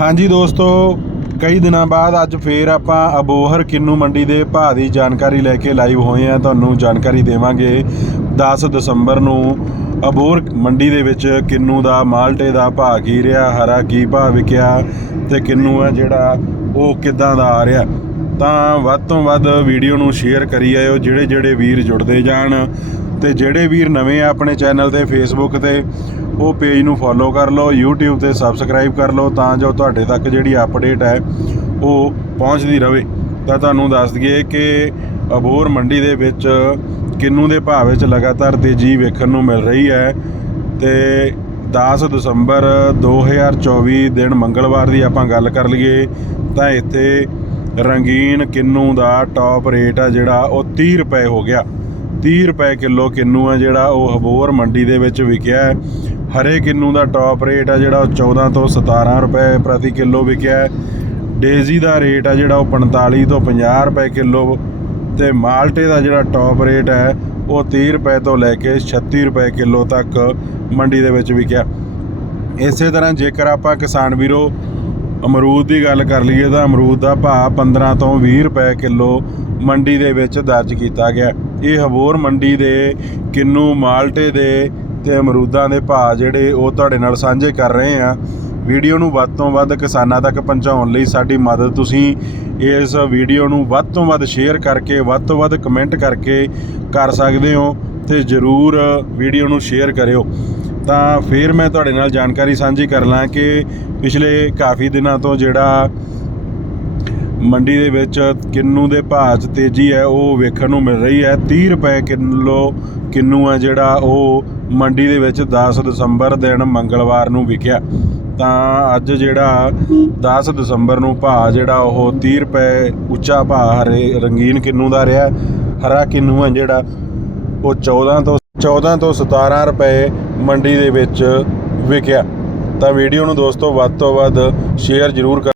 ਹਾਂਜੀ ਦੋਸਤੋ, ਕਈ ਦਿਨਾਂ ਬਾਅਦ ਅੱਜ ਫੇਰ ਆਪਾਂ ਅਬੋਹਰ ਕਿੰਨੂ ਮੰਡੀ ਦੇ ਭਾਅ ਦੀ ਜਾਣਕਾਰੀ ਲੈ ਕੇ ਲਾਈਵ ਹੋਏ ਆ ਤੁਹਾਨੂੰ ਜਾਣਕਾਰੀ ਦੇਵਾਂਗੇ 10 ਦਸੰਬਰ ਨੂੰ ਅਬੋਹਰ ਮੰਡੀ ਦੇ ਵਿੱਚ ਕਿੰਨੂ ਦਾ ਮਾਲਟੇ ਦਾ ਭਾਅ ਕੀ ਰਿਹਾ, ਹਰਾ ਕੀ ਭਾਅ ਵਿਕਿਆ ਤੇ ਕਿੰਨੂ ਆ ਜਿਹੜਾ ਉਹ ਕਿੱਦਾਂ ਦਾ ਆ ਰਿਹਾ। ਤਾਂ ਵੱਧ ਤੋਂ ਵੱਧ ਵੀਡੀਓ ਨੂੰ ਸ਼ੇਅਰ ਕਰੀ ਆਇਓ ਜਿਹੜੇ ਜਿਹੜੇ ਵੀਰ ਜੁੜਦੇ ਜਾਣ। ਤੇ ਜਿਹੜੇ ਵੀਰ ਨਵੇਂ ਆ ਆਪਣੇ ਚੈਨਲ ਤੇ ਫੇਸਬੁੱਕ ਤੇ, ਉਹ ਪੇਜ ਨੂੰ ਫੋਲੋ ਕਰ ਲਓ, YouTube ਤੇ ਸਬਸਕ੍ਰਾਈਬ ਕਰ ਲਓ ਤਾਂ ਜੋ ਤੁਹਾਡੇ ਤੱਕ ਜਿਹੜੀ ਅਪਡੇਟ ਹੈ, ਉਹ ਪਹੁੰਚਦੀ ਰਹੇ ਤਾਂ ਤੁਹਾਨੂੰ ਦੱਸ ਦਈਏ ਕਿ ਅਬੋਰ ਮੰਡੀ ਦੇ ਵਿੱਚ ਕਿੰਨੂ ਦੇ ਭਾਅ ਵਿੱਚ ਲਗਾਤਾਰ ਤੇਜ਼ੀ ਵੇਖਣ ਨੂੰ ਮਿਲ ਰਹੀ ਹੈ ਤੇ 10 ਦਸੰਬਰ 2024 ਦਿਨ ਮੰਗਲਵਾਰ ਦੀ ਆਪਾਂ ਗੱਲ ਕਰ ਲਈਏ, ਤਾਂ ਇੱਥੇ ਰੰਗੀਨ ਕਿੰਨੂ ਦਾ ਟੌਪ ਰੇਟ ਆ ਜਿਹੜਾ ਉਹ 30 ਰੁਪਏ ਹੋ ਗਿਆ। 30 ਰੁਪਏ ਕਿਲੋ ਕਿੰਨੂ ਆ ਜਿਹੜਾ ਉਹ ਹਬੋਰ ਮੰਡੀ ਦੇ ਵਿੱਚ ਵਿਕਿਆ ਹੈ। ਹਰੇ ਕਿੰਨੂ ਦਾ ਟੌਪ ਰੇਟ ਆ ਜਿਹੜਾ ਉਹ 14 ਤੋਂ 17 ਰੁਪਏ ਪ੍ਰਤੀ ਕਿਲੋ ਵਿਕਿਆ ਹੈ। ਡੇਜ਼ੀ ਦਾ ਰੇਟ ਆ ਜਿਹੜਾ ਉਹ 45 ਤੋਂ 50 ਰੁਪਏ ਕਿਲੋ ਤੇ ਮਾਲਟੇ ਦਾ ਜਿਹੜਾ ਟੌਪ ਰੇਟ ਹੈ, ਉਹ 30 ਰੁਪਏ ਤੋਂ ਲੈ ਕੇ 36 ਰੁਪਏ ਕਿਲੋ ਤੱਕ ਮੰਡੀ ਦੇ ਵਿੱਚ ਵਿਕਿਆ। ਇਸੇ ਤਰ੍ਹਾਂ ਜੇਕਰ ਆਪਾਂ ਕਿਸਾਨ ਵੀਰੋ ਅਮਰੂਦ ਦੀ ਗੱਲ ਕਰ ਲਈਏ ਤਾਂ ਅਮਰੂਦ ਦਾ ਭਾਅ 15 ਤੋਂ 20 ਰੁਪਏ ਕਿਲੋ ਮੰਡੀ ਦੇ ਵਿੱਚ ਦਰਜ ਕੀਤਾ ਗਿਆ। ਇਹ ਹਬੋਰ ਮੰਡੀ ਦੇ, ਕਿੰਨੂ ਮਾਲਟੇ ਦੇ ਤੇ ਅਮਰੂਦਾਂ ਦੇ ਭਾਅ ਜਿਹੜੇ ਉਹ ਤੁਹਾਡੇ ਨਾਲ ਸਾਂਝੇ ਕਰ ਰਹੇ ਆ। ਵੀਡੀਓ ਨੂੰ ਵੱਧ ਤੋਂ ਵੱਧ ਕਿਸਾਨਾਂ ਤੱਕ ਪਹੁੰਚਾਉਣ ਲਈ ਸਾਡੀ ਮਦਦ ਤੁਸੀਂ ਇਸ ਵੀਡੀਓ ਨੂੰ ਵੱਧ ਤੋਂ ਵੱਧ ਸ਼ੇਅਰ ਕਰਕੇ, ਵੱਧ ਤੋਂ ਵੱਧ ਕਮੈਂਟ ਕਰਕੇ ਕਰ ਸਕਦੇ ਹੋ ਤੇ ਜਰੂਰ ਵੀਡੀਓ ਨੂੰ ਸ਼ੇਅਰ ਕਰਿਓ। ਤਾਂ ਫਿਰ ਮੈਂ ਤੁਹਾਡੇ ਨਾਲ ਜਾਣਕਾਰੀ ਸਾਂਝੀ ਕਰ ਲਾਂ ਕਿ ਪਿਛਲੇ ਕਾਫੀ ਦਿਨਾਂ ਤੋਂ ਜਿਹੜਾ ਮੰਡੀ ਦੇ ਵਿੱਚ ਕਿੰਨੂ ਦੇ ਭਾਅ 'ਚ ਤੇਜ਼ੀ ਹੈ, ਉਹ ਵੇਖਣ ਨੂੰ ਮਿਲ ਰਹੀ ਹੈ। 30 ਰੁਪਏ ਕਿਲੋ ਕਿੰਨੂ ਹੈ ਜਿਹੜਾ ਉਹ ਮੰਡੀ ਦੇ ਵਿੱਚ 10 ਦਸੰਬਰ ਦਿਨ ਮੰਗਲਵਾਰ ਨੂੰ ਵਿਕਿਆ। ਤਾਂ ਅੱਜ ਜਿਹੜਾ 10 ਦਸੰਬਰ ਨੂੰ ਭਾਅ ਜਿਹੜਾ ਉਹ 30 ਰੁਪਏ ਉੱਚਾ ਭਾਅ ਹਰੇ ਰੰਗੀਨ ਕਿੰਨੂ ਦਾ ਰਿਹਾ। ਹਰਾ ਕਿੰਨੂ ਹੈ ਜਿਹੜਾ ਉਹ 14 ਤੋਂ 14 ਤੋਂ 17 ਰੁਪਏ ਮੰਡੀ ਦੇ ਵਿੱਚ ਵਿਕਿਆ। ਤਾਂ ਵੀਡੀਓ ਨੂੰ ਦੋਸਤੋ ਵੱਧ ਤੋਂ ਵੱਧ ਸ਼ੇਅਰ ਜ਼ਰੂਰ ਕਰ